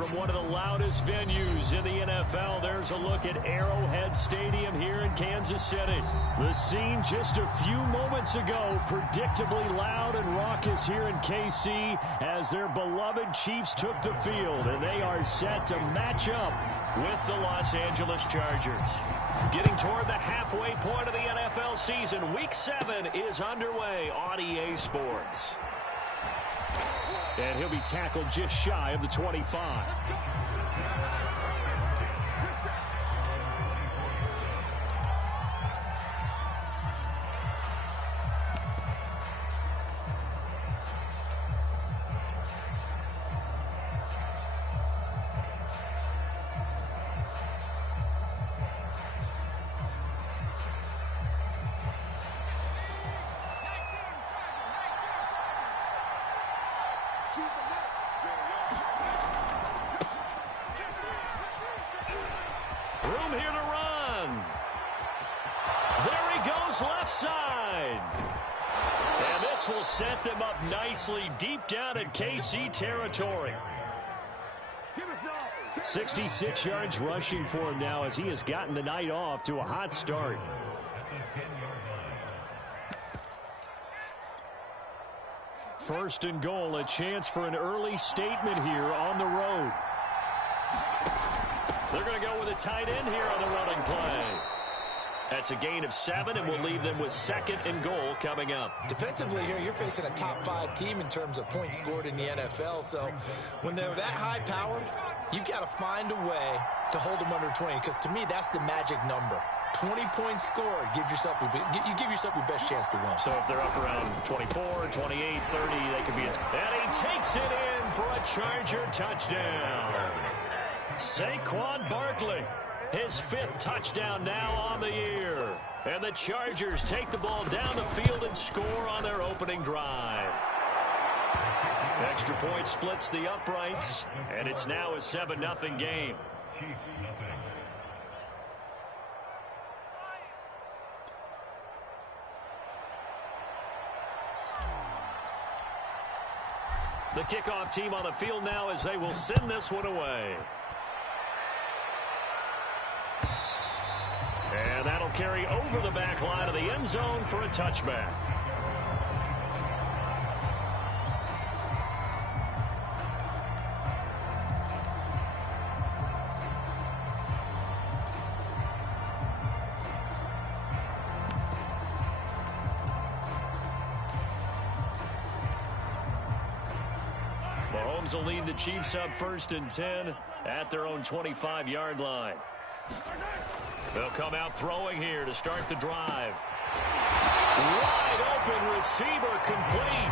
from one of the loudest venues in the NFL. There's a look at Arrowhead Stadium here in Kansas City. The scene just a few moments ago, predictably loud and raucous here in KC as their beloved Chiefs took the field, and they are set to match up with the Los Angeles Chargers. Getting toward the halfway point of the NFL season, Week 7 is underway on EA Sports. And he'll be tackled just shy of the 25. Room here to run. There he goes, left side. And this will set them up nicely deep down in KC territory. 66 yards rushing for him now as he has gotten the night off to a hot start. First and goal, a chance for an early statement here on the road. They're going to go with a tight end here on the running play. That's a gain of 7, and we'll leave them with second and goal coming up. Defensively here, you're facing a top-5 team in terms of points scored in the NFL. So when they're that high-powered, you've got to find a way to hold them under 20, because to me, that's the magic number. 20 points scored, you give yourself your best chance to win. So if they're up around 24, 28, 30, they could be. And he takes it in for a Charger touchdown. Saquon Barkley, his 5th touchdown now on the year. And the Chargers take the ball down the field and score on their opening drive. Extra point splits the uprights, and it's now a 7-0 game. The kickoff team on the field now as they will send this one away. And that'll carry over the back line of the end zone for a touchback. Mahomes will lead the Chiefs up 1st and 10 at their own 25-yard line. They'll come out throwing here to start the drive. Wide open receiver complete.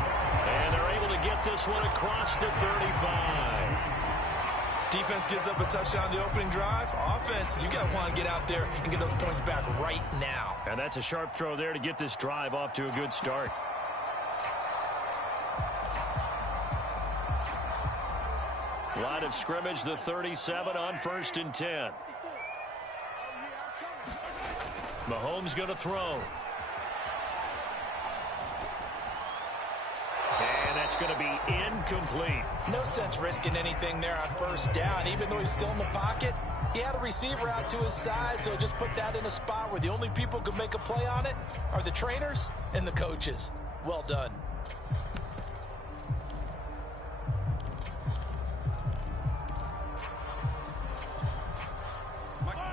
And they're able to get this one across the 35. Defense gives up a touchdown the opening drive. Offense, you got to want to get out there and get those points back right now. And that's a sharp throw there to get this drive off to a good start. Line of scrimmage, the 37 on 1st and 10. Mahomes going to throw. And that's going to be incomplete. No sense risking anything there on 1st down. Even though he's still in the pocket, he had a receiver out to his side, so just put that in a spot where the only people who can make a play on it are the trainers and the coaches. Well done.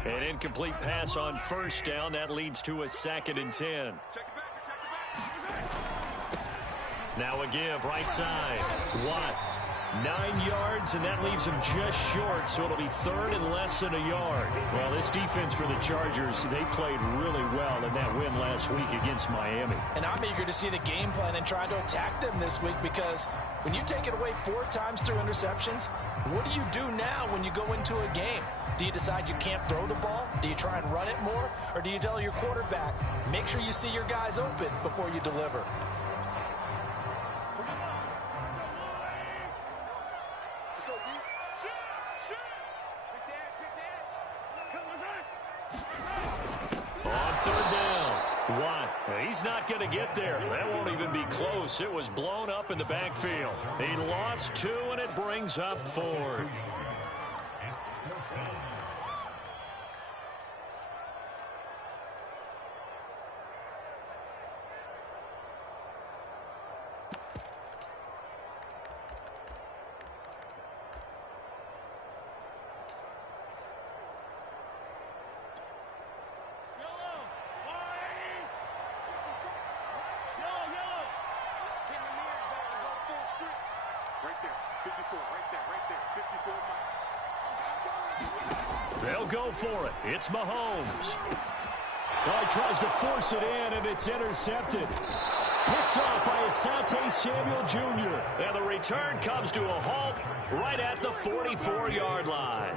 An incomplete pass on 1st down. That leads to a 2nd and 10. Now a give, right side. Watt, 9 yards, and that leaves him just short, so it'll be 3rd and less than a yard. Well, this defense for the Chargers, they played really well in that win last week against Miami. And I'm eager to see the game plan and try to attack them this week, because when you take it away 4 times through interceptions, what do you do now when you go into a game? Do you decide you can't throw the ball? Do you try and run it more? Or do you tell your quarterback, make sure you see your guys open before you deliver? On 3rd down, Watt. He's not going to get there. That won't even be close. It was blown up in the backfield. He lost 2, and it brings up 4th. They'll go for it. It's Mahomes. Well, he tries to force it in, and it's intercepted. Picked off by Asante Samuel Jr. And the return comes to a halt right at the 44-yard line.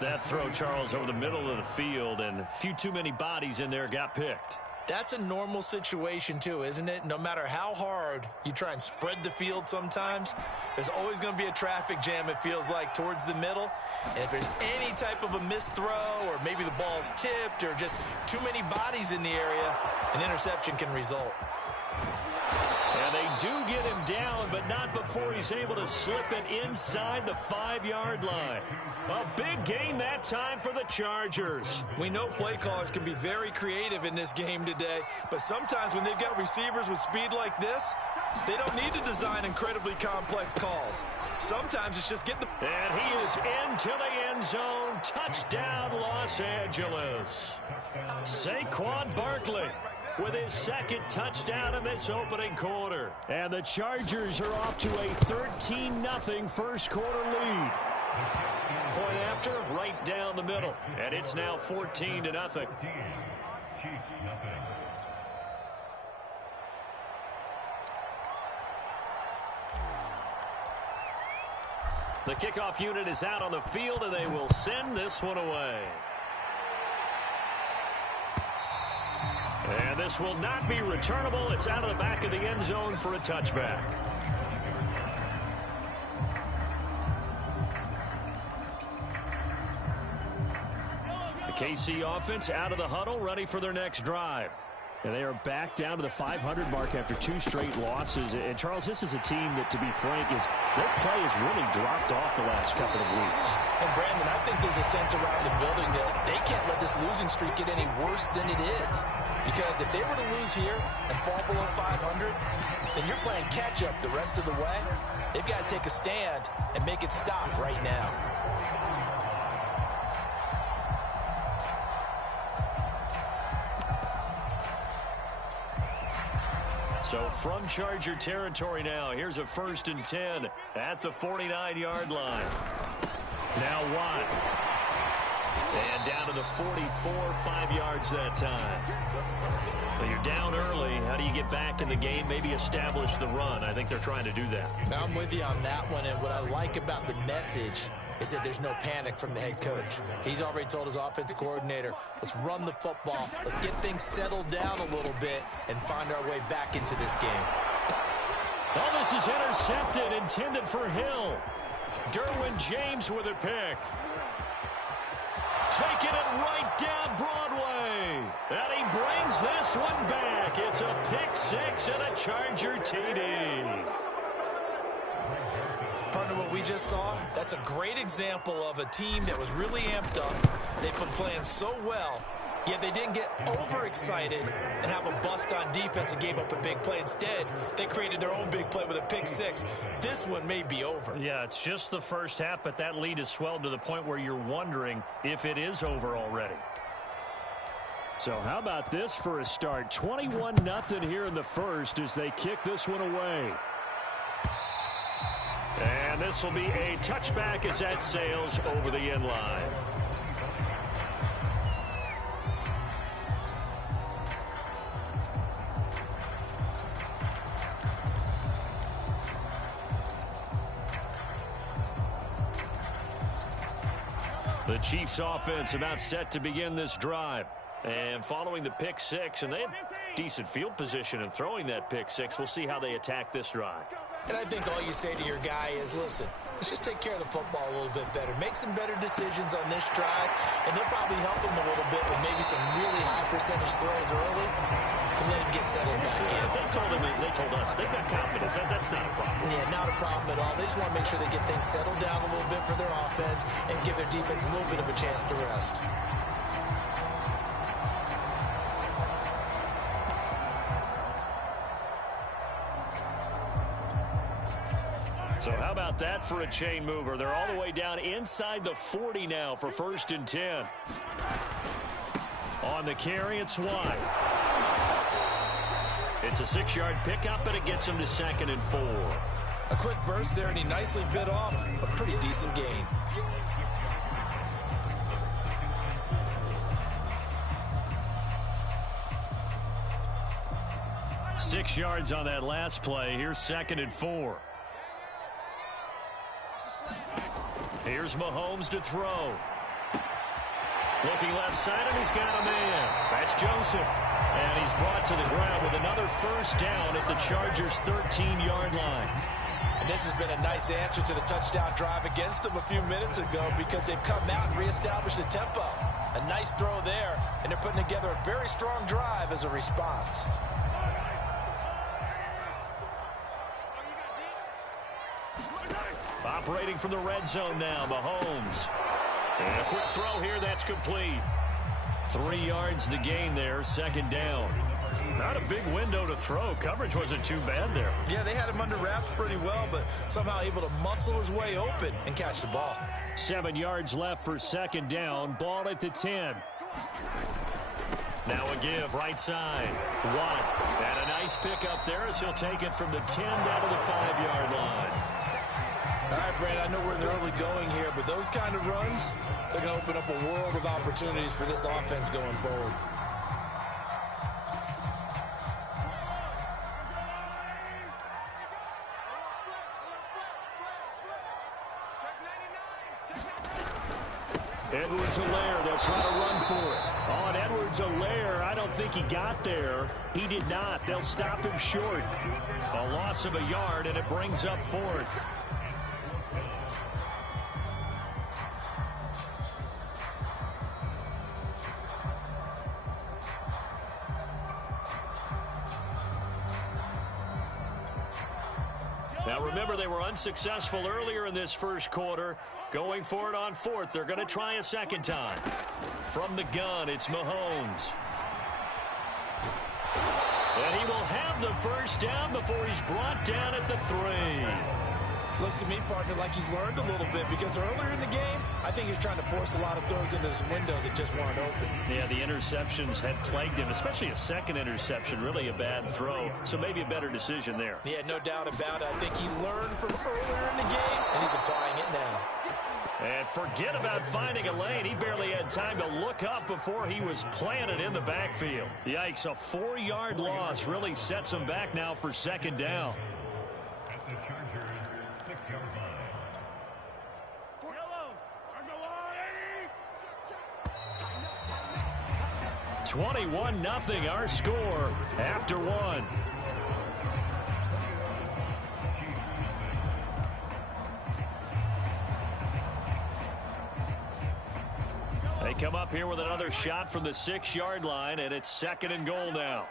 That throw, Charles, over the middle of the field, and a few too many bodies in there got picked. That's a normal situation, too, isn't it? No matter how hard you try and spread the field sometimes, there's always going to be a traffic jam, it feels like, towards the middle. And if there's any type of a missed throw or maybe the ball's tipped or just too many bodies in the area, an interception can result. And they do get him down, but not before he's able to slip it inside the 5-yard line. A big gain that time for the Chargers. We know play callers can be very creative in this game today, but sometimes when they've got receivers with speed like this, they don't need to design incredibly complex calls. Sometimes it's just getting the... And he is into the end zone. Touchdown, Los Angeles. Saquon Barkley with his second touchdown in this opening quarter. And the Chargers are off to a 13-0 first quarter lead. Point after, right down the middle. And it's now 14-0. The kickoff unit is out on the field, and they will send this one away. And this will not be returnable. It's out of the back of the end zone for a touchback. The KC offense out of the huddle, ready for their next drive. And they are back down to the 500 mark after 2 straight losses. And, Charles, this is a team that, to be frank, their play has really dropped off the last couple of weeks. And, Brandon, I think there's a sense around the building that they can't let this losing streak get any worse than it is. Because if they were to lose here and fall below 500, then you're playing catch-up the rest of the way. They've got to take a stand and make it stop right now. So from Charger territory now, here's a 1st and 10 at the 49-yard line. Now Watt. And down to the 44, 5 yards that time. Well, you're down early. How do you get back in the game? Maybe establish the run. I think they're trying to do that. Now I'm with you on that one, and what I like about the message is that there's no panic from the head coach. He's already told his offensive coordinator, let's run the football, let's get things settled down a little bit and find our way back into this game. Oh, this is intercepted, intended for Hill. Derwin James with a pick. Taking it right down Broadway. And he brings this one back. It's a pick 6 and a Charger TD. Partner, what we just saw, that's a great example of a team that was really amped up. They've been playing so well, yet they didn't get overexcited and have a bust on defense and gave up a big play. Instead, they created their own big play with a pick 6. This one may be over. Yeah, it's just the first half, but that lead has swelled to the point where you're wondering if it is over already. So how about this for a start? 21-0 here in the first as they kick this one away. And this will be a touchback as that sails over the end line. The Chiefs offense about set to begin this drive. And following the pick 6, and they have decent field position in throwing that pick 6. We'll see how they attack this drive. And I think all you say to your guy is, listen, let's just take care of the football a little bit better. Make some better decisions on this drive, and they'll probably help him a little bit with maybe some really high percentage throws early to let him get settled back in. They told us they've got confidence. That's not a problem. Yeah, not a problem at all. They just want to make sure they get things settled down a little bit for their offense and give their defense a little bit of a chance to rest. So how about that for a chain mover? They're all the way down inside the 40 now for 1st and 10. On the carry, it's Watt. It's a 6-yard pickup, and it gets him to 2nd and 4. A quick burst there, and he nicely bit off a pretty decent gain. Six yards on that last play. Here's 2nd and 4. Here's Mahomes to throw. Looking left side, and he's got a man. That's Joseph. And he's brought to the ground with another first down at the Chargers' 13-yard line. And this has been a nice answer to the touchdown drive against them a few minutes ago because they've come out and reestablished the tempo. A nice throw there, and they're putting together a very strong drive as a response. Operating from the red zone now, Mahomes. And a quick throw here, that's complete. 3 yards the gain there, 2nd down. Not a big window to throw. Coverage wasn't too bad there. Yeah, they had him under wraps pretty well, but somehow able to muscle his way open and catch the ball. 7 yards left for 2nd down. Ball at the 10. Now a give, right side. Watt. And a nice pickup there as he'll take it from the 10 down to the 5-yard line. All right, Brad, I know we're in the early going here, but those kind of runs, they're going to open up a world of opportunities for this offense going forward. Edwards-Helaire, they'll try to run for it. On Edwards-Helaire, I don't think he got there. He did not. They'll stop him short. A loss of a yard, and it brings up 4th. Now remember, they were unsuccessful earlier in this first quarter. Going for it on 4th. They're going to try a second time. From the gun, it's Mahomes. And he will have the first down before he's brought down at the 3. Looks to me, partner, like he's learned a little bit because earlier in the game, I think he's trying to force a lot of throws into some windows that just weren't open. Yeah, the interceptions had plagued him, especially a second interception, really a bad throw. So maybe a better decision there. Yeah, no doubt about it. I think he learned from earlier in the game, and he's applying it now. And forget about finding a lane. He barely had time to look up before he was planted in the backfield. Yikes, a 4-yard loss really sets him back now for 2nd down. 21-0 our score after 1. They come up here with another shot from the 6-yard line, and it's 2nd and goal now.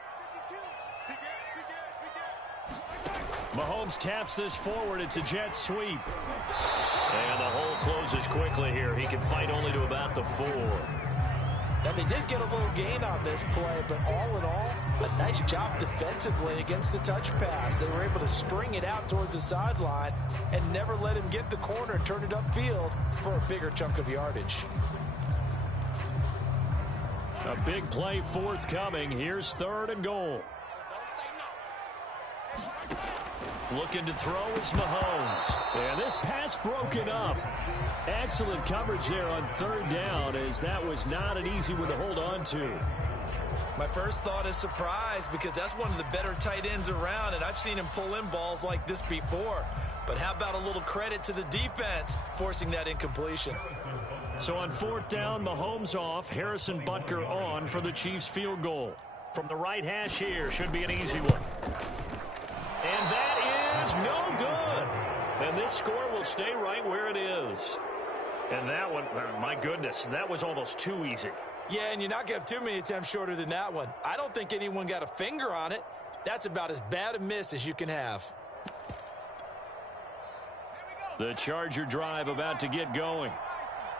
Mahomes taps this forward. It's a jet sweep. And the hole closes quickly here. He can fight only to about the 4. Now, they did get a little gain on this play, but all in all, a nice job defensively against the touch pass. They were able to string it out towards the sideline and never let him get the corner and turn it upfield for a bigger chunk of yardage. A big play forthcoming. Here's 3rd and goal. Looking to throw is Mahomes. And this pass broken up. Excellent coverage there on 3rd down, as that was not an easy one to hold on to. My first thought is surprise, because that's one of the better tight ends around, and I've seen him pull in balls like this before. But how about a little credit to the defense forcing that incompletion? So on 4th down, Mahomes off, Harrison Butker on for the Chiefs field goal. From the right hash here, should be an easy one. And that is no good. And this score will stay right where it is. And that one, my goodness, that was almost too easy. Yeah, and you're not going to have too many attempts shorter than that one. I don't think anyone got a finger on it. That's about as bad a miss as you can have. The Charger drive about to get going.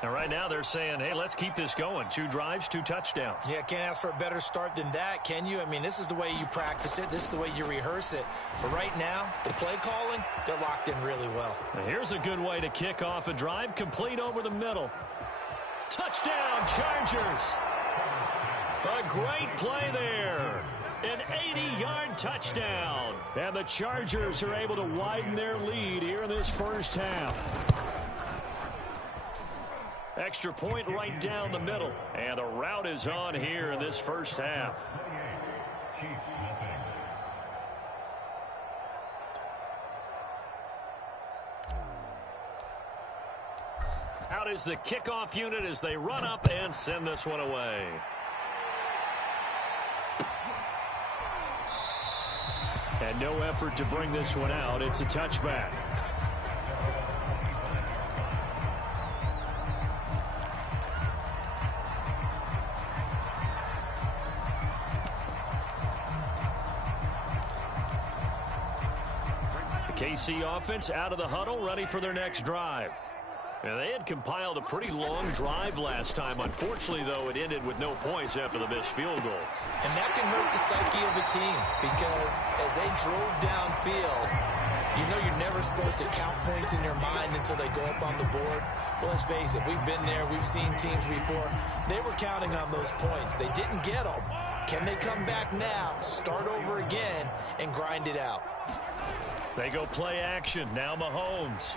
And right now they're saying, hey, let's keep this going. 2 drives, 2 touchdowns. Yeah, can't ask for a better start than that, can you? I mean, this is the way you practice it. This is the way you rehearse it. But right now, the play calling, they're locked in really well. And here's a good way to kick off a drive, complete over the middle. Touchdown, Chargers. A great play there. An 80-yard touchdown. And the Chargers are able to widen their lead here in this first half. Extra point right down the middle. And the route is on here in this first half. Out is the kickoff unit as they run up and send this one away. And no effort to bring this one out. It's a touchback. The KC offense out of the huddle, ready for their next drive. Now, they had compiled a pretty long drive last time. Unfortunately, though, it ended with no points after the missed field goal. And that can hurt the psyche of a team because as they drove downfield, you know you're never supposed to count points in your mind until they go up on the board. But let's face it, we've been there. We've seen teams before. They were counting on those points. They didn't get them. Can they come back now, start over again, and grind it out? They go play action. Now Mahomes.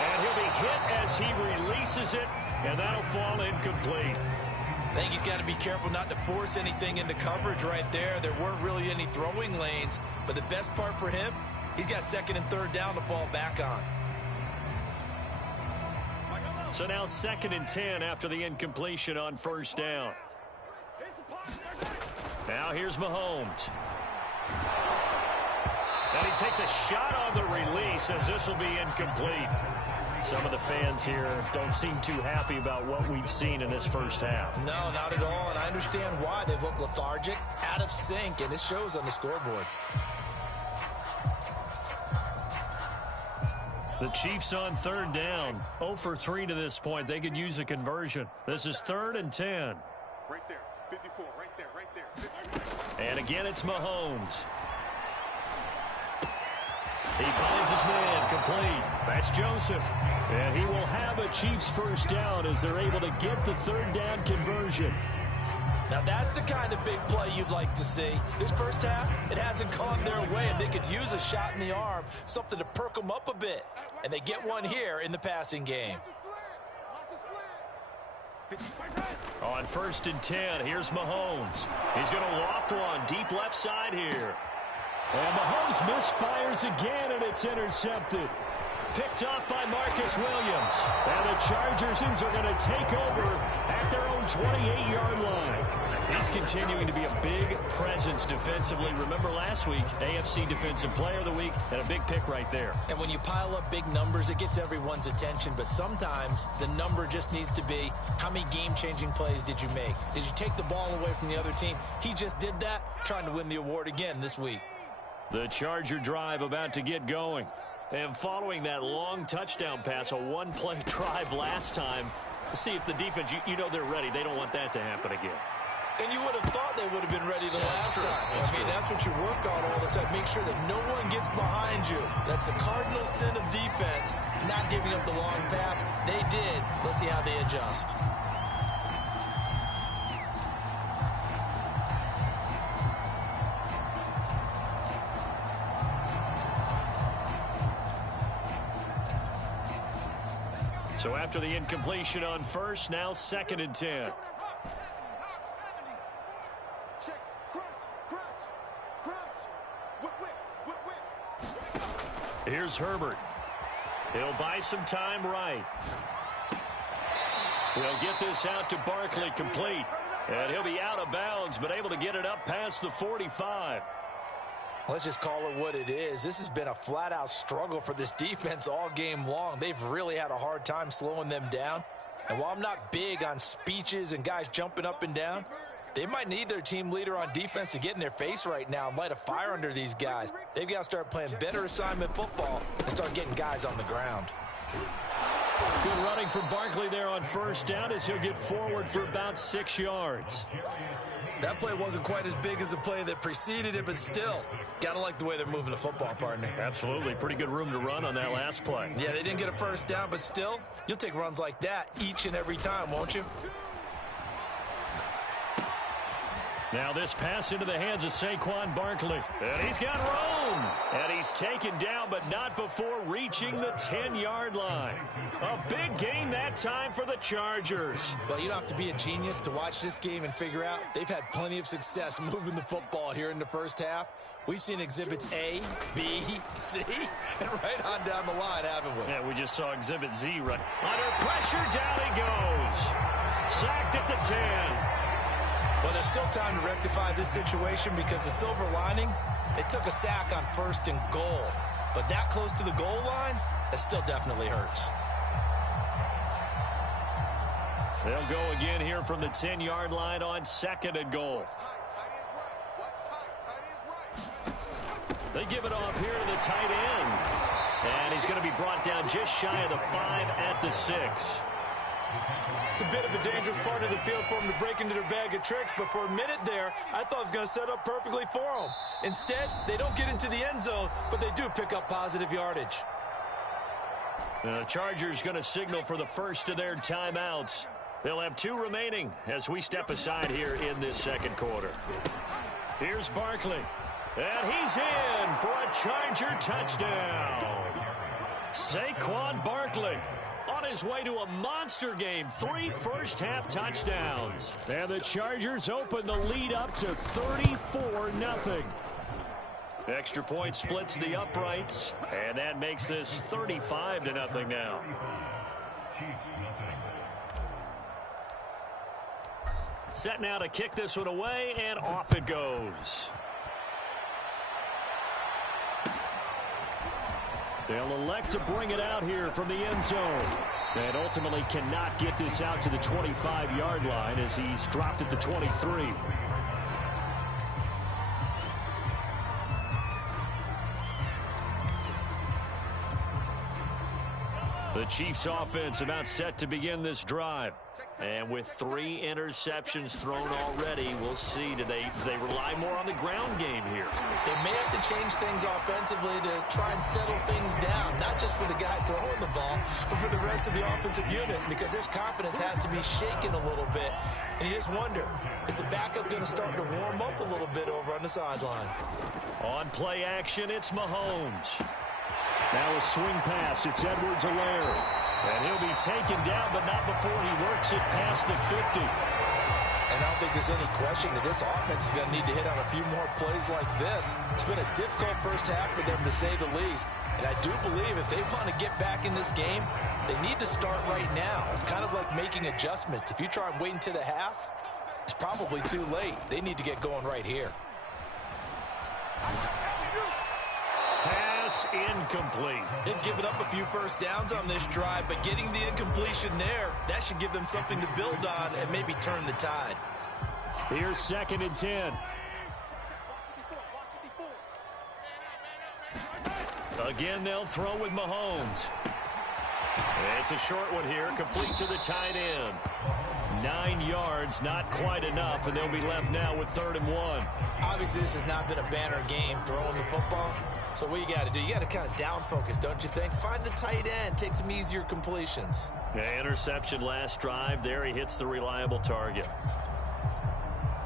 And he'll be hit as he releases it, and that'll fall incomplete. I think he's got to be careful not to force anything into coverage right there. There weren't really any throwing lanes, but the best part for him, he's got second and third down to fall back on. So now 2nd and 10 after the incompletion on first down. Now here's Mahomes. And he takes a shot on the release as this will be incomplete. Some of the fans here don't seem too happy about what we've seen in this first half. No, not at all, and I understand why. They've looked lethargic, out of sync, and it shows on the scoreboard. The Chiefs on third down. 0 for 3 to this point. They could use a conversion. This is 3rd and 10. Right there, 54, right there, 54. And again, it's Mahomes. He finds his man complete. That's Joseph. And he will have a Chiefs first down as they're able to get the third down conversion. Now that's the kind of big play you'd like to see. This first half, it hasn't gone their way, and they could use a shot in the arm, something to perk them up a bit. And they get one here in the passing game. On 1st and 10, here's Mahomes. He's going to loft one deep left side here. And Mahomes misfires again, and it's intercepted. Picked off by Marcus Williams. And the Chargers are going to take over at their own 28-yard line. He's continuing to be a big presence defensively. Remember last week, AFC Defensive Player of the Week, and a big pick right there. And when you pile up big numbers, it gets everyone's attention. But sometimes the number just needs to be, how many game-changing plays did you make? Did you take the ball away from the other team? He just did that, trying to win the award again this week. The Charger drive about to get going. And following that long touchdown pass, a one-play drive last time, see if the defense, you know they're ready. They don't want that to happen again. And you would have thought they would have been ready the last time. I mean, that's what you work on all the time. Make sure that no one gets behind you. That's the cardinal sin of defense, not giving up the long pass. They did. Let's see how they adjust. So after the incompletion on first, now 2nd and 10. Here's Herbert. He'll buy some time right. He'll get this out to Barkley complete. And he'll be out of bounds, but able to get it up past the 45. Let's just call it what it is. This has been a flat-out struggle for this defense all game long. They've really had a hard time slowing them down. And while I'm not big on speeches and guys jumping up and down, they might need their team leader on defense to get in their face right now and light a fire under these guys. They've got to start playing better assignment football and start getting guys on the ground. Good running from Barkley there on first down as he'll get forward for about 6 yards. That play wasn't quite as big as the play that preceded it, but still, got to like the way they're moving the football, partner. Absolutely. Pretty good room to run on that last play. Yeah, they didn't get a first down, but still, you'll take runs like that each and every time, won't you? Now this pass into the hands of Saquon Barkley. And he's got room. And he's taken down, but not before reaching the 10-yard line. A big gain that time for the Chargers. Well, you don't have to be a genius to watch this game and figure out they've had plenty of success moving the football here in the first half. We've seen exhibits A, B, C, and right on down the line, haven't we? Yeah, we just saw exhibit Z right. Under pressure, down he goes. Sacked at the 10. Well, there's still time to rectify this situation because the silver lining, they took a sack on 1st and goal. But that close to the goal line, that still definitely hurts. They'll go again here from the 10-yard line on 2nd and goal. They give it off here to the tight end. And he's going to be brought down just shy of the 5 at the 6. It's a bit of a dangerous part of the field for them to break into their bag of tricks, but for a minute there, I thought it was going to set up perfectly for them. Instead, they don't get into the end zone, but they do pick up positive yardage. The Chargers going to signal for the first of their timeouts. They'll have 2 remaining as we step aside here in this second quarter. Here's Barkley. And he's in for a Charger touchdown. Saquon Barkley on his way to a monster game. 3 first-half touchdowns. And the Chargers open the lead up to 34-0. Extra point splits the uprights, and that makes this 35-0 now. Set now to kick this one away, and off it goes. They'll elect to bring it out here from the end zone. And ultimately cannot get this out to the 25-yard line as he's dropped at the 23. The Chiefs offense about set to begin this drive. And with 3 interceptions thrown already, we'll see. Do they rely more on the ground game here? They may have to change things offensively to try and settle things down, not just for the guy throwing the ball, but for the rest of the offensive unit, because their confidence has to be shaken a little bit. And you just wonder, is the backup going to start to warm up a little bit over on the sideline? On play action, it's Mahomes. Now a swing pass. It's Edwards-Helaire. And he'll be taken down, but not before he works it past the 50. And I don't think there's any question that this offense is going to need to hit on a few more plays like this. It's been a difficult first half for them, to say the least. And I do believe if they want to get back in this game, they need to start right now. It's kind of like making adjustments. If you try and wait until the half, it's probably too late. They need to get going right here. Pass incomplete. They've given up a few first downs on this drive, but getting the incompletion there, that should give them something to build on and maybe turn the tide. Here's 2nd and 10. Again, they'll throw with Mahomes. It's a short one here, complete to the tight end. 9 yards, not quite enough, and they'll be left now with 3rd and 1. Obviously, this has not been a banner game throwing the football. So what you got to do, you got to kind of down focus, don't you think? Find the tight end, take some easier completions. Yeah, interception last drive. There he hits the reliable target.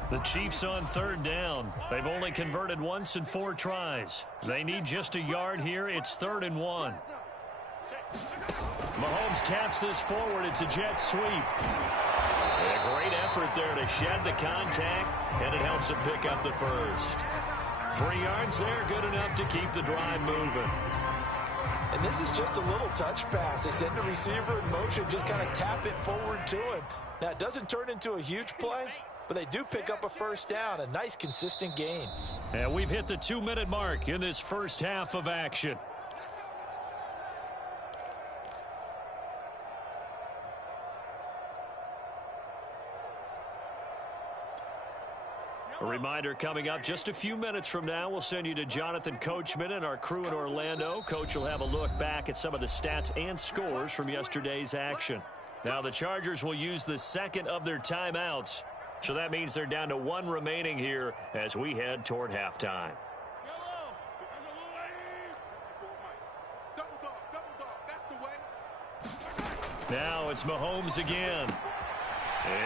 The Chiefs on 3rd down. They've only converted once in 4 tries. They need just a yard here. It's 3rd and 1. Mahomes taps this forward. It's a jet sweep. A great effort there to shed the contact, and it helps him pick up the first. 3 yards there, good enough to keep the drive moving. And this is just a little touch pass. They send the receiver in motion, just kind of tap it forward to him. Now, it doesn't turn into a huge play, but they do pick up a first down, a nice, consistent gain. And we've hit the 2-minute mark in this first half of action. A reminder coming up just a few minutes from now, we'll send you to Jonathan Coachman and our crew in Orlando. Coach will have a look back at some of the stats and scores from yesterday's action. Now the Chargers will use the 2nd of their timeouts. So that means they're down to 1 remaining here as we head toward halftime. Now it's Mahomes again.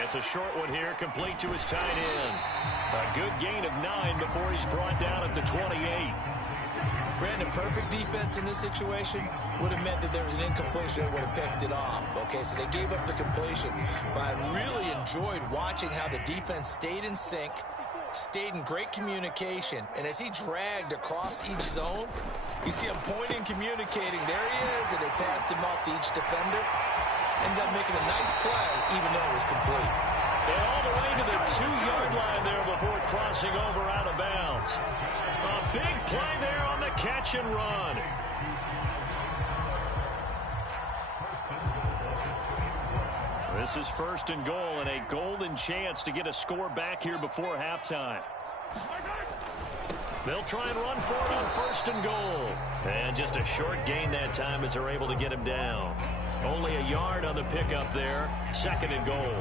It's a short one here, complete to his tight end. A good gain of 9 before he's brought down at the 28. Brandon, perfect defense in this situation would have meant that there was an incompletion that would have picked it off. Okay, so they gave up the completion. But I really enjoyed watching how the defense stayed in sync, stayed in great communication, and as he dragged across each zone, you see him pointing, communicating. There he is, and they passed him off to each defender. Ended up making a nice play, even though it was complete. And all the way to the 2-yard line there before crossing over out of bounds. A big play there on the catch and run. This is 1st and goal, and a golden chance to get a score back here before halftime. They'll try and run for it on 1st and goal. And just a short gain that time as they're able to get him down. Only a yard on the pickup there. 2nd and goal.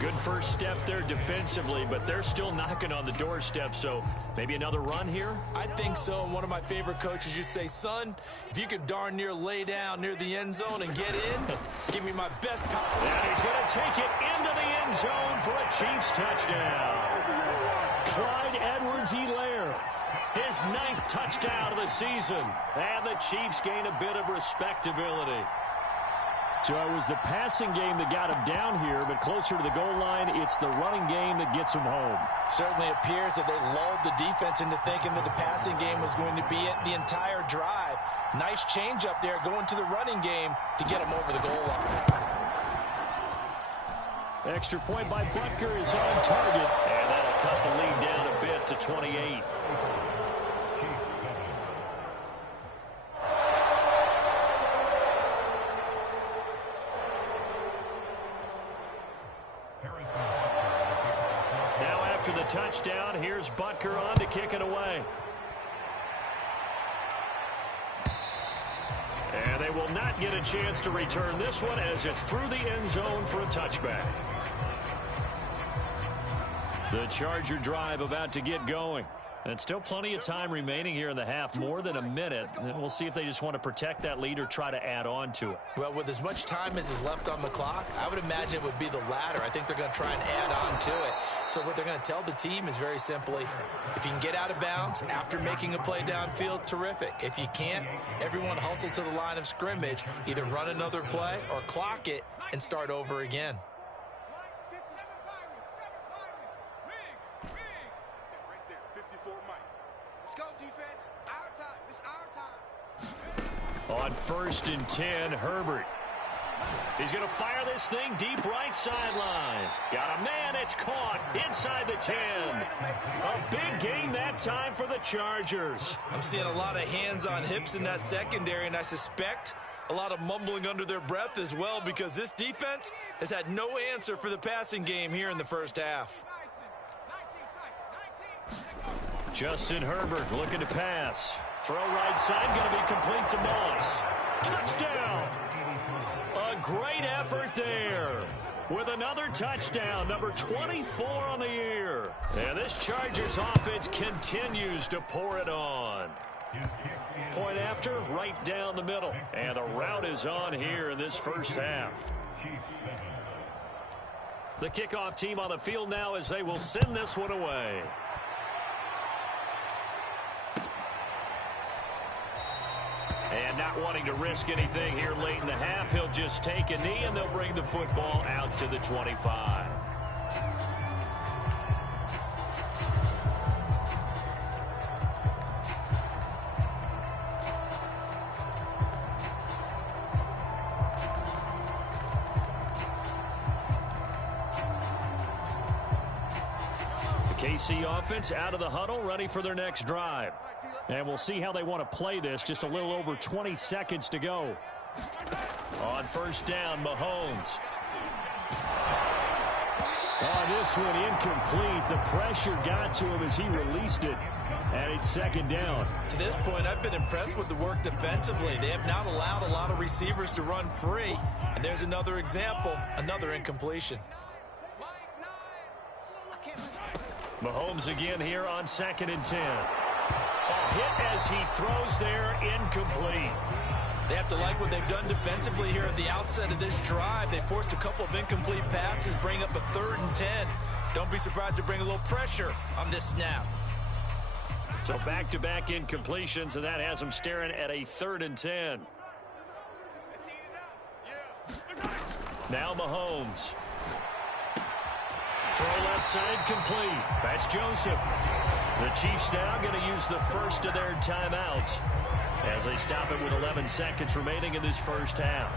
Good first step there defensively, but they're still knocking on the doorstep, so maybe another run here? I think so, and one of my favorite coaches used to say, son, if you can darn near lay down near the end zone and get in, give me my best power. And he's going to take it into the end zone for a Chiefs touchdown. Clyde Edwards-Helaire, his 9th touchdown of the season, and the Chiefs gain a bit of respectability. So it was the passing game that got him down here, but closer to the goal line, it's the running game that gets him home. Certainly appears that they lulled the defense into thinking that the passing game was going to be it the entire drive. Nice change up there going to the running game to get him over the goal line. Extra point by Butker is on target, and that'll cut the lead down a bit to 28. After the touchdown, here's Butker on to kick it away. And they will not get a chance to return this one as it's through the end zone for a touchback. The Charger drive about to get going. And still plenty of time remaining here in the half, more than a minute. And we'll see if they just want to protect that lead or try to add on to it. Well, with as much time as is left on the clock, I would imagine it would be the latter. I think they're going to try and add on to it. So what they're going to tell the team is very simply, if you can get out of bounds after making a play downfield, terrific. If you can't, everyone hustle to the line of scrimmage, either run another play or clock it and start over again. On 1st and 10, Herbert. He's going to fire this thing deep right sideline. Got a man, it's caught inside the 10. A big gain that time for the Chargers. I'm seeing a lot of hands on hips in that secondary, and I suspect a lot of mumbling under their breath as well, because this defense has had no answer for the passing game here in the first half. Justin Herbert looking to pass. Throw right side, going to be complete to Moss. Touchdown! A great effort there with another touchdown, number 24 on the year. And this Chargers offense continues to pour it on. Point after, right down the middle. And the route is on here in this first half. The kickoff team on the field now as they will send this one away. And not wanting to risk anything here late in the half, he'll just take a knee and they'll bring the football out to the 25. The KC offense out of the huddle, ready for their next drive. And we'll see how they want to play this. Just a little over 20 seconds to go. On 1st down, Mahomes. Oh, this one incomplete. The pressure got to him as he released it. And it's 2nd down. To this point, I've been impressed with the work defensively. They have not allowed a lot of receivers to run free. And there's another example, another incompletion. Mahomes again here on 2nd and 10. A hit as he throws there, incomplete. They have to like what they've done defensively here at the outset of this drive. They forced a couple of incomplete passes, bring up a 3rd and 10. Don't be surprised to bring a little pressure on this snap. So back-to-back incompletions, and that has them staring at a 3rd and 10. Now Mahomes. Throw left side complete. That's Joseph. The Chiefs now going to use the first of their timeouts as they stop it with 11 seconds remaining in this first half.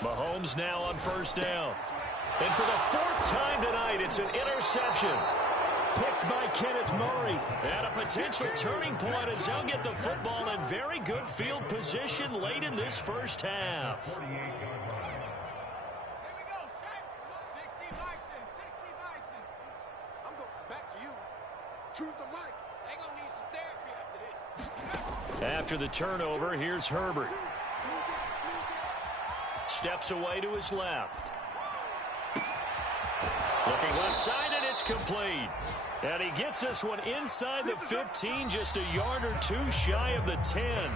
Mahomes now on first down. And for the 4th time tonight, it's an interception. Picked by Kenneth Murray. And a potential turning point as they'll get the football in very good field position late in this first half. Here we go, Shaq. 60 license, 60 license. I'm going back to you. Choose the mic. They gonna need some therapy after this. After the turnover, here's Herbert. Steps away to his left. Looking left side, and it's complete. And he gets this one inside the 15, just a yard or 2 shy of the 10.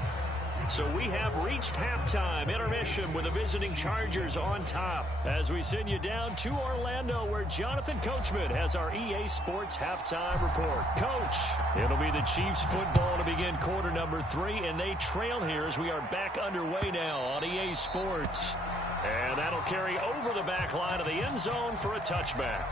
So we have reached halftime. Intermission with the visiting Chargers on top. As we send you down to Orlando, where Jonathan Coachman has our EA Sports halftime report. Coach, it'll be the Chiefs football to begin quarter number 3, and they trail here as we are back underway now on EA Sports. And that'll carry over the back line of the end zone for a touchback.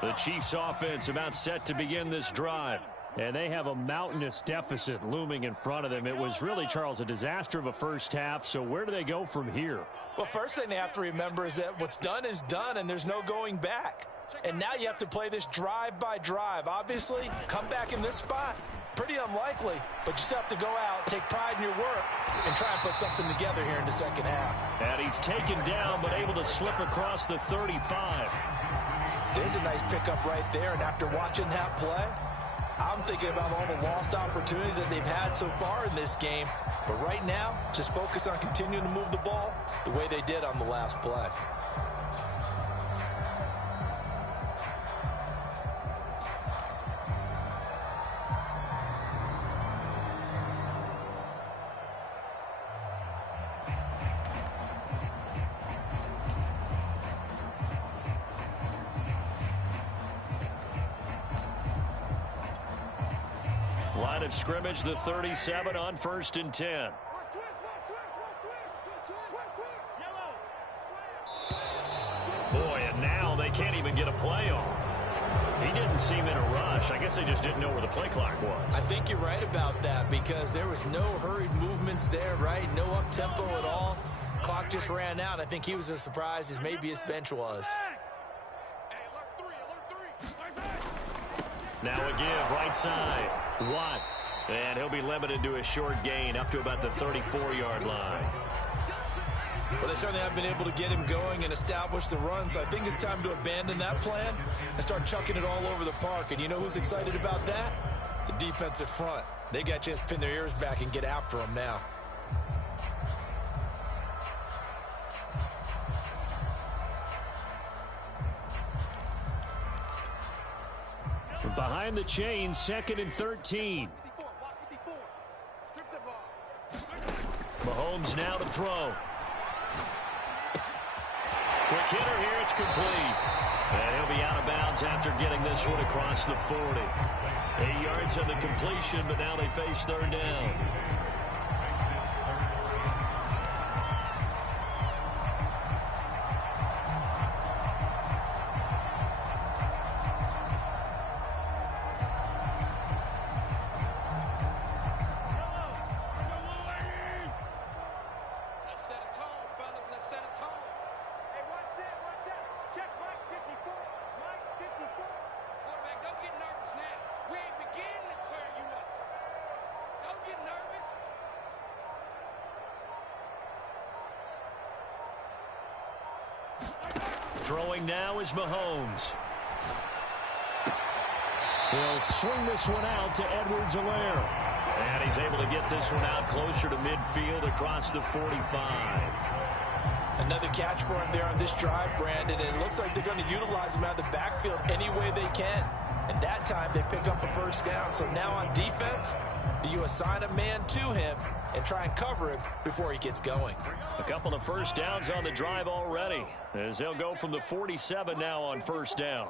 The Chiefs offense about set to begin this drive. And they have a mountainous deficit looming in front of them. It was really, Charles, a disaster of a first half. So where do they go from here? Well, first thing they have to remember is that what's done is done, and there's no going back. And now you have to play this drive by drive. Obviously, come back in this spot, pretty unlikely. But you still have to go out, take pride in your work, and try and put something together here in the second half. And he's taken down, but able to slip across the 35. There's a nice pickup right there, and after watching that play, I'm thinking about all the lost opportunities that they've had so far in this game. But right now, just focus on continuing to move the ball the way they did on the last play. Line of scrimmage, the 37 on 1st and 10. Boy, and now they can't even get a play off. He didn't seem in a rush. I guess they just didn't know where the play clock was. I think you're right about that because there was no hurried movements there, right? No up-tempo at all. Clock just ran out. I think he was as surprised as maybe his bench was. Now a give, right side. Watt. And he'll be limited to a short gain up to about the 34-yard line. Well, they certainly have been able to get him going and establish the run, so I think it's time to abandon that plan and start chucking it all over the park. And you know who's excited about that? The defensive front. They got a chance to pin their ears back and get after him now. Behind the chains, 2nd and 13. Mahomes now to throw. Quick hitter here, it's complete. And he'll be out of bounds after getting this one across the 40. 8 yards on the completion, but now they face 3rd down. Throwing now is Mahomes. He'll swing this one out to Edwards-Helaire. And he's able to get this one out closer to midfield across the 45. Another catch for him there on this drive, Brandon, and it looks like they're going to utilize him out of the backfield any way they can. And that time they pick up a first down. So now on defense, do you assign a man to him and try and cover him before he gets going? A couple of first downs on the drive already, as they'll go from the 47 now on first down.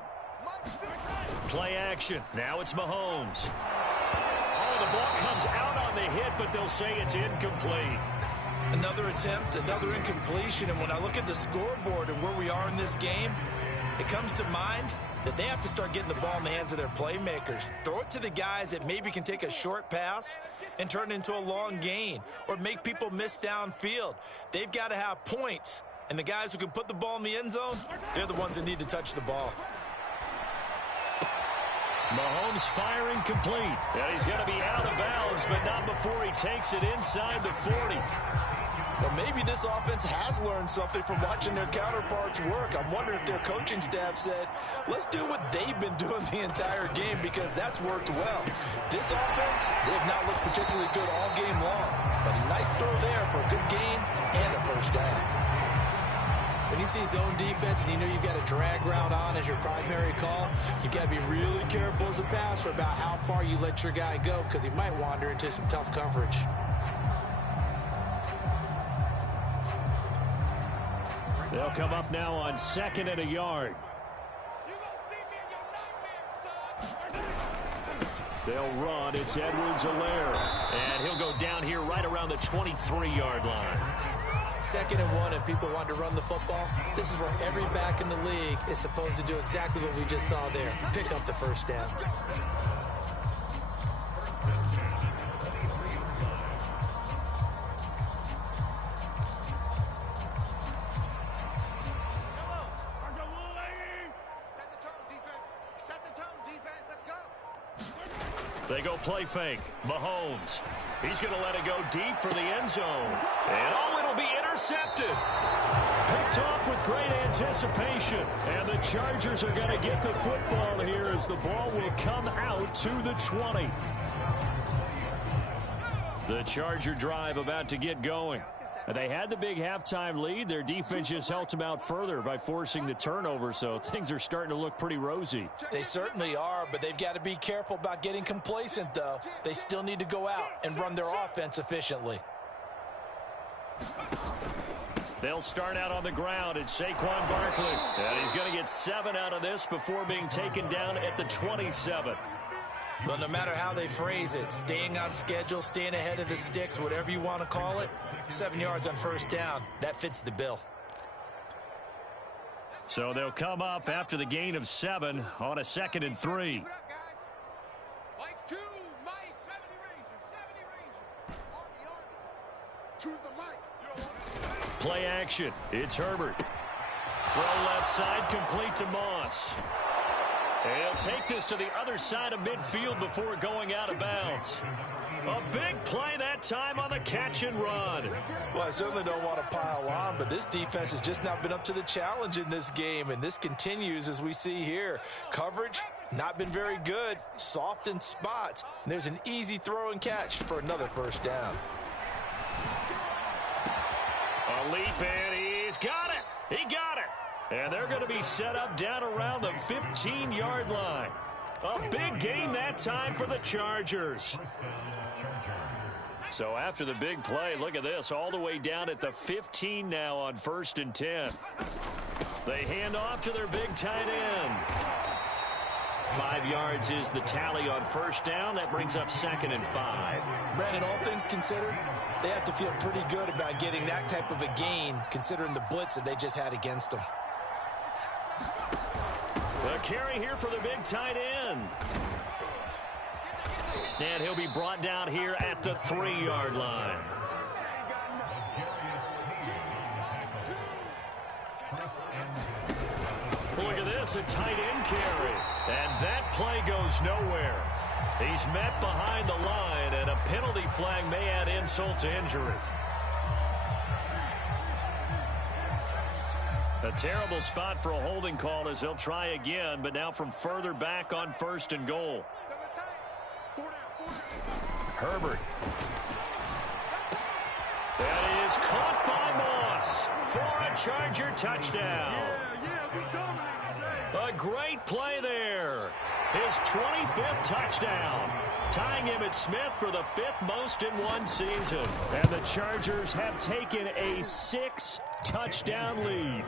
Play action. Now it's Mahomes. Oh, the ball comes out on the hit, but they'll say it's incomplete. Another attempt, another incompletion, and when I look at the scoreboard and where we are in this game, it comes to mind that they have to start getting the ball in the hands of their playmakers. Throw it to the guys that maybe can take a short pass and turn it into a long gain or make people miss downfield. They've got to have points, and the guys who can put the ball in the end zone, they're the ones that need to touch the ball. Mahomes firing complete. And he's going to be out of bounds, but not before he takes it inside the 40. Well, maybe this offense has learned something from watching their counterparts work. I'm wondering if their coaching staff said, let's do what they've been doing the entire game, because that's worked well. This offense, they have not looked particularly good all game long. But a nice throw there for a good gain and a first down. When you see zone defense and you know you've got a drag route on as your primary call, you've got to be really careful as a passer about how far you let your guy go, because he might wander into some tough coverage. They'll come up now on 2nd and a yard. They'll run. It's Edwards-Helaire. And he'll go down here right around the 23-yard line. 2nd and 1, and people want to run the football. This is where every back in the league is supposed to do exactly what we just saw there. Pick up the first down. They go play fake. Mahomes. He's going to let it go deep for the end zone. And oh, it'll be intercepted. Picked off with great anticipation. And the Chargers are going to get the football here as the ball will come out to the 20. The Charger drive about to get going. They had the big halftime lead. Their defense just helped them out further by forcing the turnover, so things are starting to look pretty rosy. They certainly are, but they've got to be careful about getting complacent, though. They still need to go out and run their offense efficiently. They'll start out on the ground. It's Saquon Barkley. And he's going to get 7 out of this before being taken down at the 27. Well, no matter how they phrase it, staying on schedule, staying ahead of the sticks, whatever you want to call it, 7 yards on first down, that fits the bill. So they'll come up after the gain of 7 on a 2nd and 3. Mike 2, Mike, 70 Ranger. Choose the mic. Play action. It's Herbert. Throw left side, complete to Moss. And he'll take this to the other side of midfield before going out of bounds. A big play that time on the catch and run. Well, I certainly don't want to pile on, but this defense has just not been up to the challenge in this game, and this continues as we see here. Coverage, not been very good, soft in spots. And there's an easy throw and catch for another first down. A leap, and he's got it. He got it. And they're going to be set up down around the 15-yard line. A big gain that time for the Chargers. So after the big play, look at this, all the way down at the 15 now on 1st and 10. They hand off to their big tight end. 5 yards is the tally on first down. That brings up 2nd and 5. Brandon, all things considered, they have to feel pretty good about getting that type of a gain, considering the blitz that they just had against them. The carry here for the big tight end. And he'll be brought down here at the 3-yard line. Look at this, a tight end carry. And that play goes nowhere. He's met behind the line, and a penalty flag may add insult to injury. A terrible spot for a holding call as he'll try again, but now from further back on 1st and goal. Herbert. That is caught by Moss for a Charger touchdown. A great play there. His 25th touchdown, tying Emmitt Smith for the 5th most in one season. And the Chargers have taken a 6-touchdown lead.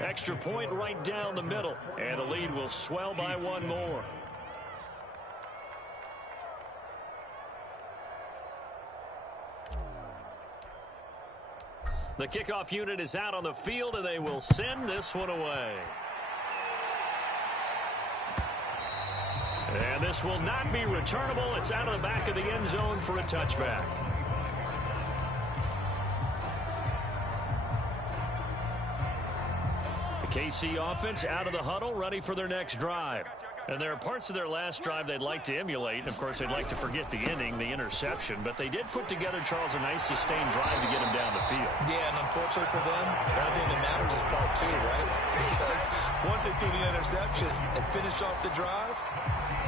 Extra point right down the middle, and the lead will swell by one more. The kickoff unit is out on the field, and they will send this one away. And this will not be returnable. It's out of the back of the end zone for a touchback. The KC offense out of the huddle, ready for their next drive. And there are parts of their last drive they'd like to emulate. And, of course, they'd like to forget the inning, the interception. But they did put together, Charles, a nice sustained drive to get him down the field. Yeah, and unfortunately for them, the only thing that matters is part 2, right? Because once they threw the interception and finished off the drive,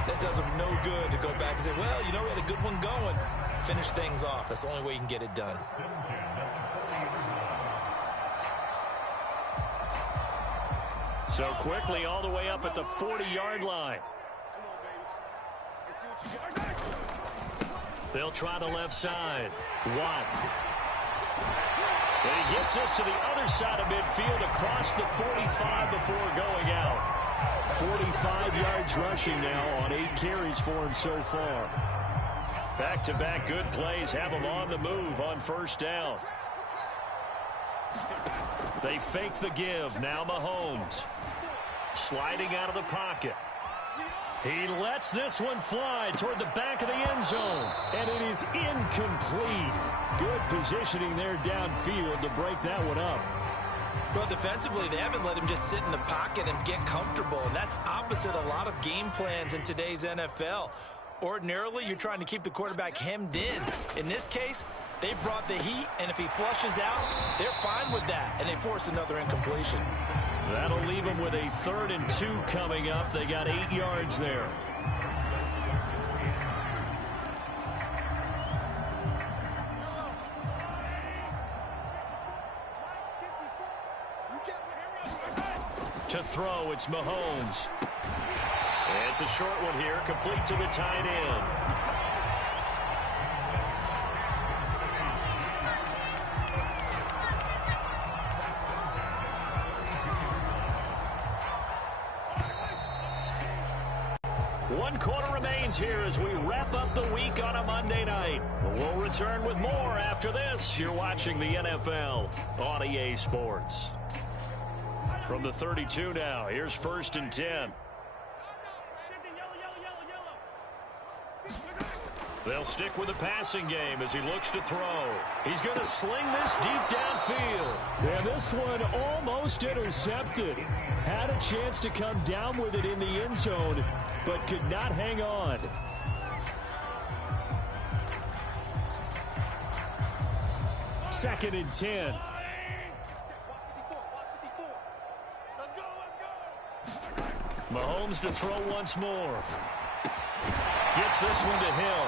that does them no good to go back and say, well, you know, we had a good one going. Finish things off. That's the only way you can get it done. So quickly all the way up at the 40-yard line. They'll try the left side. Watt. And he gets us to the other side of midfield across the 45 before going out. 45 yards rushing now on 8 carries for him so far. Back-to-back good plays have him on the move on 1st down. They fake the give. Now Mahomes. Sliding out of the pocket. He lets this one fly toward the back of the end zone. And it is incomplete. Good positioning there downfield to break that one up. Well, defensively, they haven't let him just sit in the pocket and get comfortable. And that's opposite a lot of game plans in today's NFL. Ordinarily, you're trying to keep the quarterback hemmed in. In this case, they brought the heat, and if he flushes out, they're fine with that, and they force another incompletion. That'll leave them with a 3rd and 2 coming up. They got 8 yards there. To throw, it's Mahomes. It's a short one here, complete to the tight end. One quarter remains here as we wrap up the week on a Monday night. We'll return with more after this. You're watching the NFL on EA Sports. From the 32 now, here's 1st and 10. They'll stick with the passing game as he looks to throw. He's going to sling this deep downfield. Yeah, this one almost intercepted. Had a chance to come down with it in the end zone, but could not hang on. Second and 10. Mahomes to throw once more. Gets this one to Hill.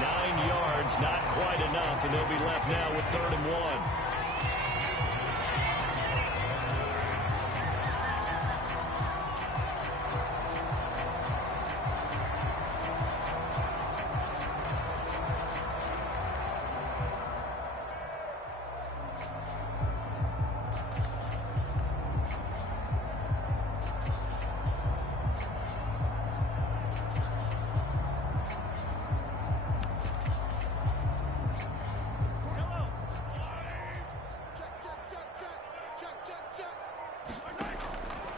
9 yards, not quite enough, and they'll be left now with 3rd and 1.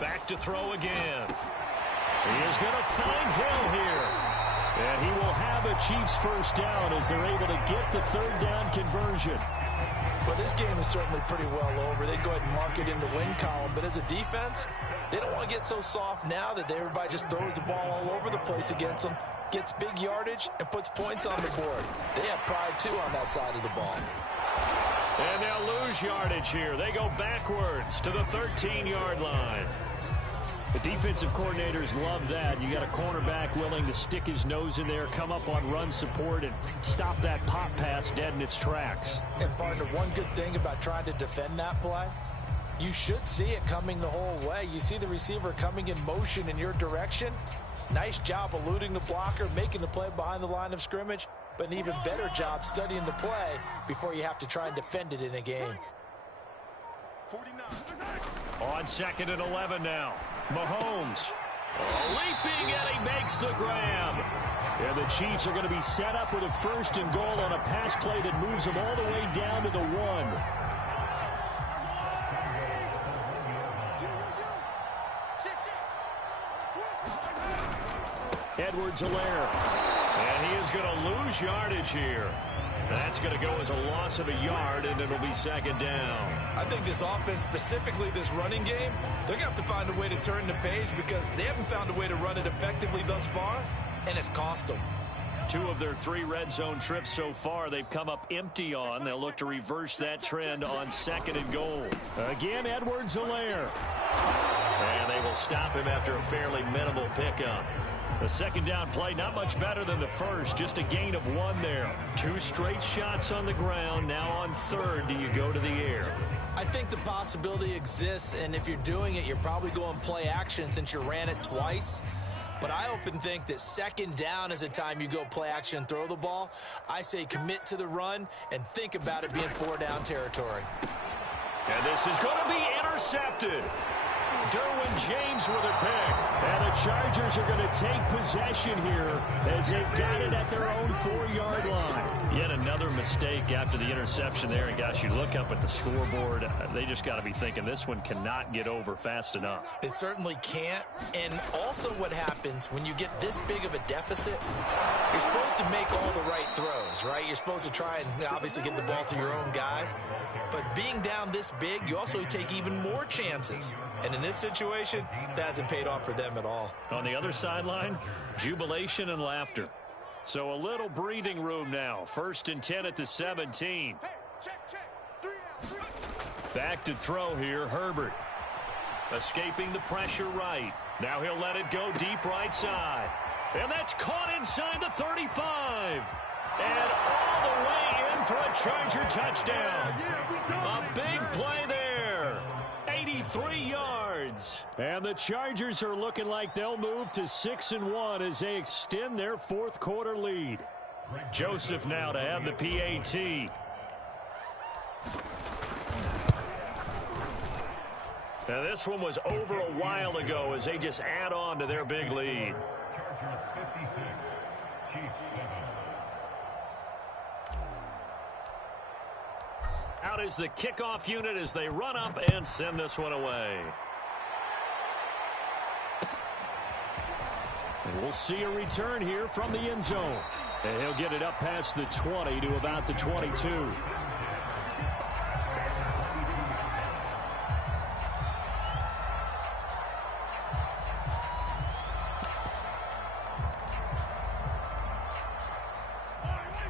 Back to throw again. He is going to find Hill here. And he will have a Chiefs 1st down as they're able to get the 3rd down conversion. Well, this game is certainly pretty well over. They'd go ahead and mark it in the win column. But as a defense, they don't want to get so soft now that everybody just throws the ball all over the place against them, gets big yardage, and puts points on the board. They have pride, too, on that side of the ball. And they'll lose yardage here. They go backwards to the 13-yard line. The defensive coordinators love that. You got a cornerback willing to stick his nose in there, come up on run support, and stop that pop pass dead in its tracks. And, partner, one good thing about trying to defend that play, you should see it coming the whole way. You see the receiver coming in motion in your direction. Nice job eluding the blocker, making the play behind the line of scrimmage, but an even better job studying the play before you have to try and defend it in a game. 49. On 2nd and 11 now. Mahomes leaping, and he makes the grab. And the Chiefs are going to be set up with a 1st and goal on a pass play that moves them all the way down to the 1. Edwards-Helaire. And he is going to lose yardage here. That's going to go as a loss of a yard, and it'll be 2nd down. I think this offense, specifically this running game, they're going to have to find a way to turn the page because they haven't found a way to run it effectively thus far, and it's cost them. 2 of their 3 red zone trips so far they've come up empty on. They'll look to reverse that trend on 2nd and goal. Again, Edwards-Helaire. And they will stop him after a fairly minimal pickup. The 2nd down play, not much better than the first, just a gain of 1 there. 2 straight shots on the ground. Now on 3rd, do you go to the air? I think the possibility exists, and if you're doing it, you're probably going play action since you ran it twice. But I often think that 2nd down is a time you go play action and throw the ball. I say commit to the run and think about it being 4-down territory. And this is going to be intercepted. Derwin James with a pick. And the Chargers are going to take possession here as they've got it at their own 4-yard line. Yet another mistake after the interception there. And, gosh, you look up at the scoreboard, they just got to be thinking this one cannot get over fast enough. It certainly can't. And also what happens when you get this big of a deficit, you're supposed to make all the right throws, right? You're supposed to try and obviously get the ball to your own guys. But being down this big, you also take even more chances. And in this situation, that hasn't paid off for them at all. On the other sideline, jubilation and laughter. So a little breathing room now. 1st and 10 at the 17. Back to throw here, Herbert. Escaping the pressure right. Now he'll let it go deep right side. And that's caught inside the 35. And all the way in for a Charger touchdown. A big play there. 83 yards. And the Chargers are looking like they'll move to 6-1 as they extend their 4th quarter lead. Joseph now to have the PAT. Now this one was over a while ago as they just add on to their big lead. Chargers 56, Chiefs 7. Out is the kickoff unit as they run up and send this one away. And we'll see a return here from the end zone. And he'll get it up past the 20 to about the 22.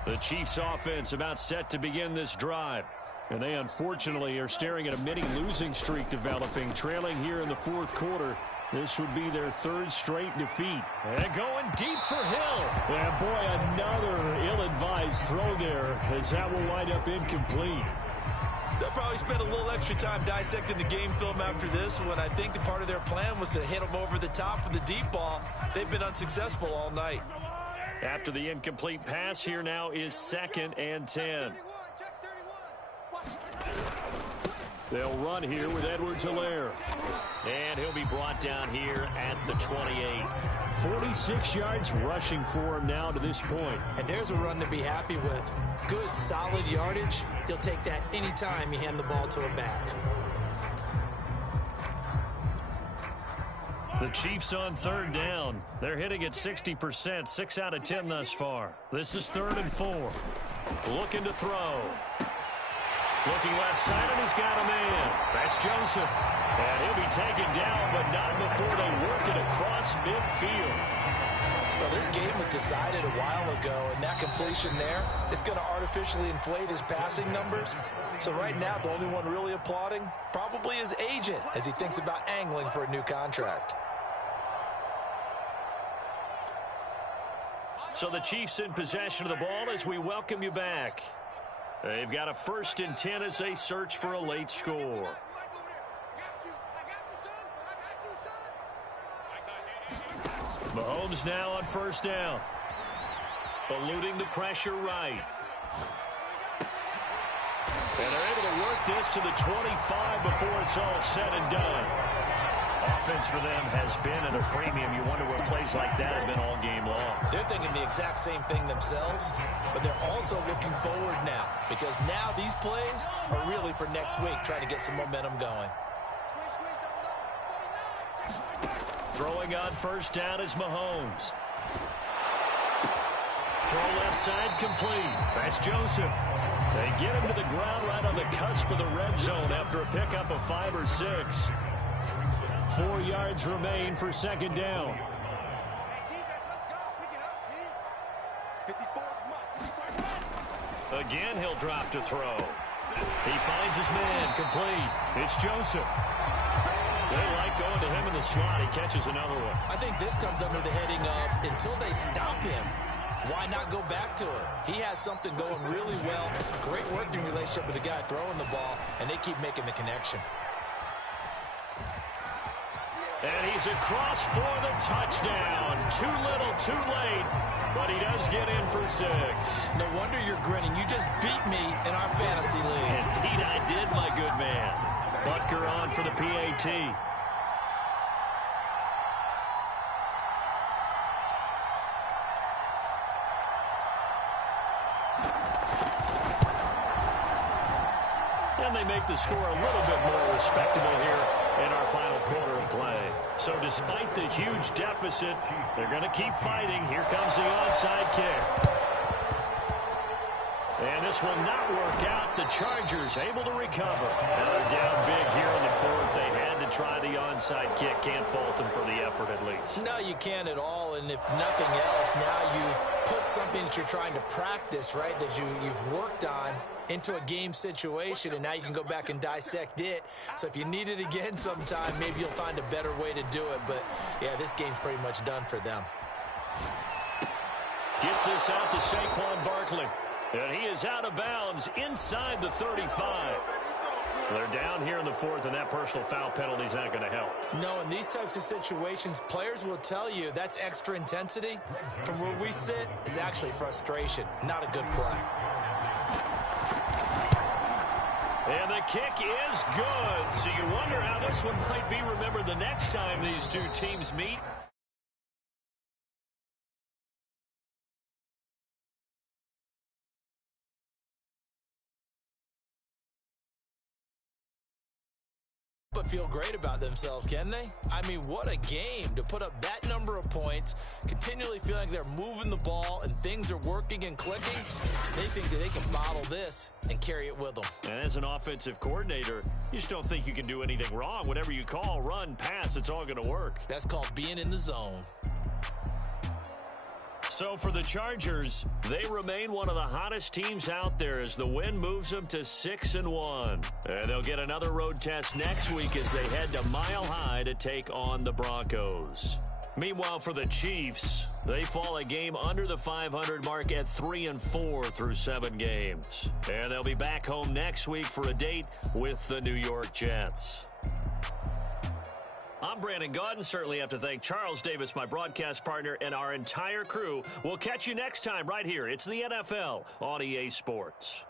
The Chiefs offense about set to begin this drive. And they unfortunately are staring at a mini losing streak developing, trailing here in the 4th quarter. This would be their 3rd straight defeat. And going deep for Hill. And boy, another ill-advised throw there as that will wind up incomplete. They'll probably spend a little extra time dissecting the game film after this one. I think the part of their plan was to hit them over the top for the deep ball. They've been unsuccessful all night. After the incomplete pass, here now is 2nd and 10. They'll run here with Edwards-Helaire. And he'll be brought down here at the 28. 46 yards rushing for him now to this point. And there's a run to be happy with. Good, solid yardage. He'll take that anytime you hand the ball to a back. The Chiefs on 3rd down. They're hitting at 60%, 6 out of 10 thus far. This is 3rd and 4. Looking to throw. Looking left side, and he's got a man. That's Joseph. And he'll be taken down, but not before they work it across midfield. Well, this game was decided a while ago, and that completion there is going to artificially inflate his passing numbers. So right now, the only one really applauding probably his agent as he thinks about angling for a new contract. So the Chiefs in possession of the ball as we welcome you back. They've got a 1st and 10 as they search for a late score. Mahomes now on 1st down. Eluding the pressure right. And they're able to work this to the 25 before it's all said and done. Offense for them has been at a premium. You wonder where plays like that have been all game long. They're thinking the exact same thing themselves, but they're also looking forward now because now these plays are really for next week, trying to get some momentum going. Throwing on 1st down is Mahomes. Throw left side complete. That's Joseph. They get him to the ground right on the cusp of the red zone after a pickup of 5 or 6. 4 yards remain for 2nd down. Again, he'll drop to throw. He finds his man, complete. It's Joseph. They like going to him in the slot. He catches another one. I think this comes under the heading of until they stop him, why not go back to it? He has something going really well. Great working relationship with the guy throwing the ball, and they keep making the connection. And he's across for the touchdown. Too little, too late, but he does get in for 6. No wonder you're grinning. You just beat me in our fantasy league. Indeed I did, my good man. Butker on for the PAT. And they make the score a little bit more respectable here in our final quarter of play. So despite the huge deficit, they're going to keep fighting. Here comes the onside kick. And this will not work out. The Chargers able to recover. Now they're down big here in the 4th. They had to try the onside kick. Can't fault them for the effort at least. No, you can't at all. And if nothing else, now you've put something that you're trying to practice, right, that you've worked on into a game situation, and now you can go back and dissect it. So if you need it again sometime, maybe you'll find a better way to do it. But, yeah, this game's pretty much done for them. Gets this out to Saquon Barkley. And he is out of bounds inside the 35. They're down here in the 4th, and that personal foul penalty is not going to help. No, in these types of situations, players will tell you that's extra intensity. From where we sit, is actually frustration. Not a good play. And the kick is good. So you wonder how this one might be remembered the next time these two teams meet. But feel great about themselves, can they? I mean, what a game to put up that number of points, continually feeling like they're moving the ball and things are working and clicking. They think that they can bottle this and carry it with them. And as an offensive coordinator, you just don't think you can do anything wrong. Whatever you call, run, pass, it's all going to work. That's called being in the zone. So for the Chargers, they remain one of the hottest teams out there as the win moves them to 6-1. And they'll get another road test next week as they head to Mile High to take on the Broncos. Meanwhile, for the Chiefs, they fall a game under the 500 mark at 3-4 through 7 games. And they'll be back home next week for a date with the New York Jets. I'm Brandon Gaudin. Certainly have to thank Charles Davis, my broadcast partner, and our entire crew. We'll catch you next time right here. It's the NFL on EA Sports.